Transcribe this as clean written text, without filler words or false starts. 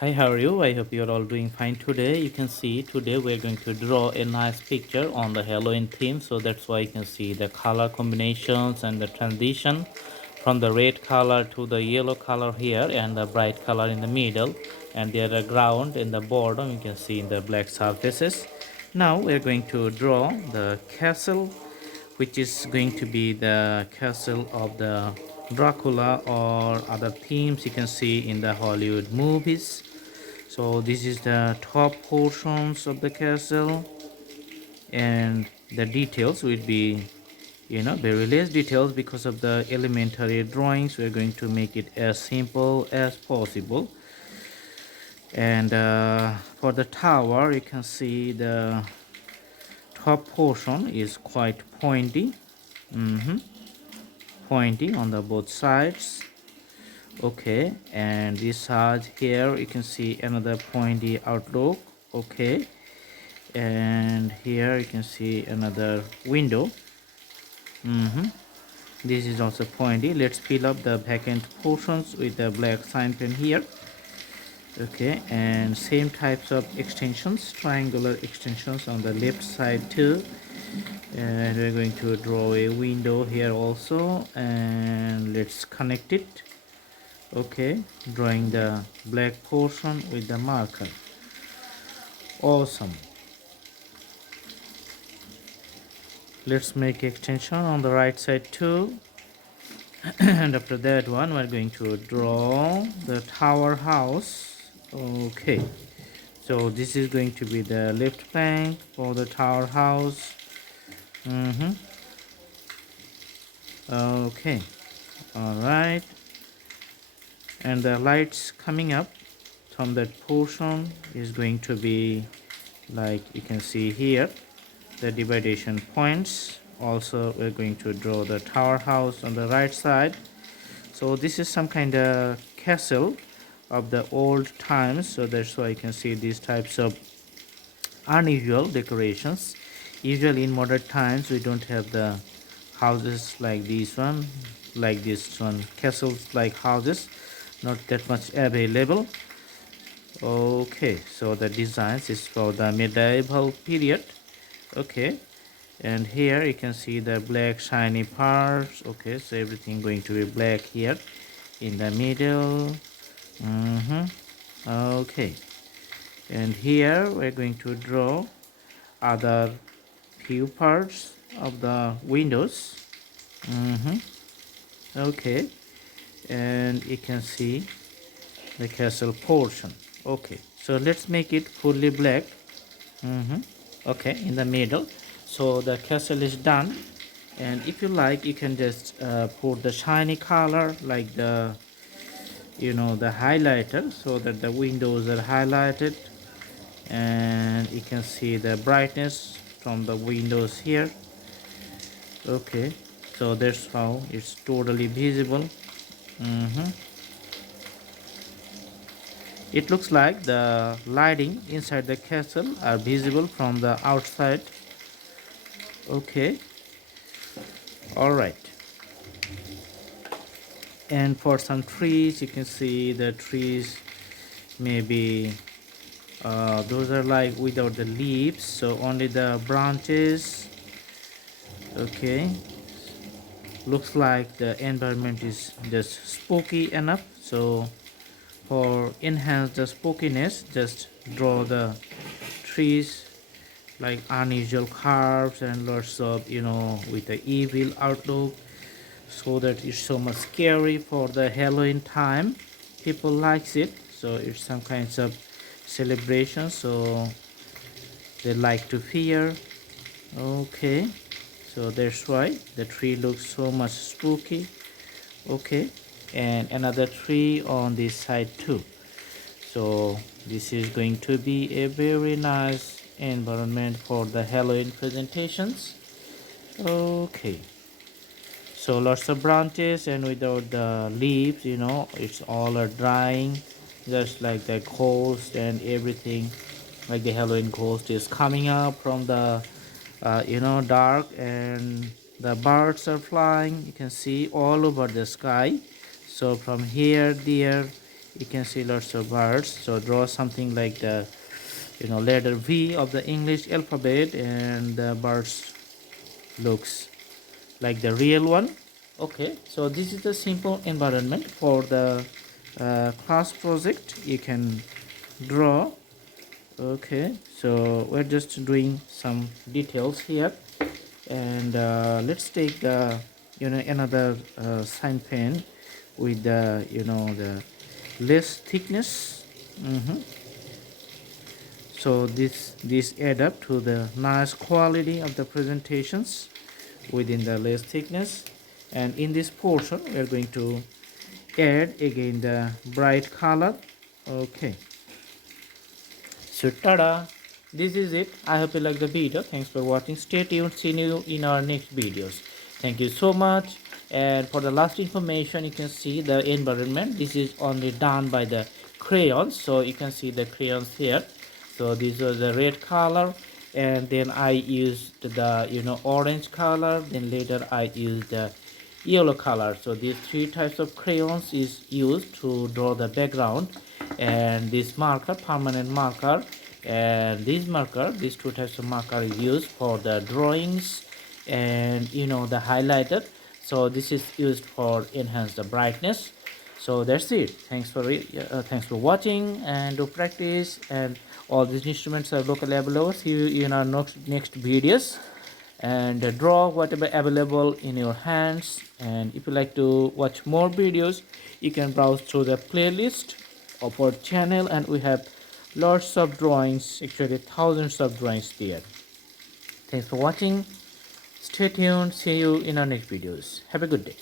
Hi, how are you? I hope you're all doing fine today. You can see today we're going to draw a nice picture on the Halloween theme. So that's why you can see the color combinations and the transition from the red color to the yellow color here and the bright color in the middle. And the other ground in the bottom you can see in the black surfaces. Now we're going to draw the castle, which is going to be the castle of the Dracula or other themes you can see in the Hollywood movies. So this is the top portions of the castle, and the details will be very less details because of the elementary drawings. We're going to make it as simple as possible. And for the tower you can see the top portion is quite pointy. Pointy on the both sides. Okay, and this side here you can see another pointy outlook. Okay, and here you can see another window. This is also pointy. Let's fill up the vacant portions with the black sign pen here. Okay, and same types of extensions, triangular extensions on the left side too. And we're going to draw a window here also, and let's connect it. Okay, drawing the black portion with the marker. Awesome. Let's make extension on the right side too. And after that one we're going to draw the tower house. Okay, so this is going to be the left flank for the tower house. Okay, all right, and the lights coming up from that portion is going to be like you can see here, the dividation points. Also we're going to draw the tower house on the right side. So this is some kind of castle of the old times, so that's why you can see these types of unusual decorations. Usually in modern times we don't have the houses like this one, castles like houses, not that much available. Okay, so the designs is for the medieval period. Okay, and here you can see the black shiny parts. Okay, so everything going to be black here in the middle. Okay, and here we're going to draw other few parts of the windows. Okay, and you can see the castle portion. Okay, so let's make it fully black. Okay, in the middle. So the castle is done, and if you like you can just put the shiny color like the highlighter, so that the windows are highlighted, and you can see the brightness from the windows here. Okay, so that's how it's totally visible. It looks like the lighting inside the castle are visible from the outside. Okay, all right. And for some trees you can see the trees maybe those are like without the leaves, so only the branches. Okay, looks like the environment is just spooky enough, so for enhance the spookiness just draw the trees like unusual curves and lots of with the evil outlook, so that it's so much scary for the Halloween time. People likes it, so it's some kinds of celebration, so they like to fear. Okay, so that's why the tree looks so much spooky. Okay, and another tree on this side too. So this is going to be a very nice environment for the Halloween presentations. Okay, so lots of branches and without the leaves, it's all are drying, just like the ghost and everything, like the Halloween ghost is coming up from the dark, and the birds are flying, you can see all over the sky. So from here there You can see lots of birds. So draw something like the letter V of the English alphabet, and the birds looks like the real one. Okay, so this is the simple environment for the class project. You can draw. Okay, so we're just doing some details here, and let's take the another sign pen with the the less thickness. So this add up to the nice quality of the presentations within the less thickness. And in this portion we are going to add again the bright color. Okay, so tada, this is it. I hope you like the video. Thanks for watching. Stay tuned. See you in our next videos. Thank you so much. And for the last information, you can see the environment. This is only done by the crayons, so you can see the crayons here. So this was the red color, and then I used the orange color, then later I used the yellow color. So these three types of crayons is used to draw the background, and this marker, permanent marker, and this marker, these two types of marker is used for the drawings, and the highlighter. So this is used for enhance the brightness. So that's it. Thanks for watching, and do practice. And all these instruments are locally available. See you in our next videos, and draw whatever available in your hands. And if you like to watch more videos, you can browse through the playlist of our channel, and we have lots of drawings, actually thousands of drawings there. Thanks for watching. Stay tuned. See you in our next videos. Have a good day.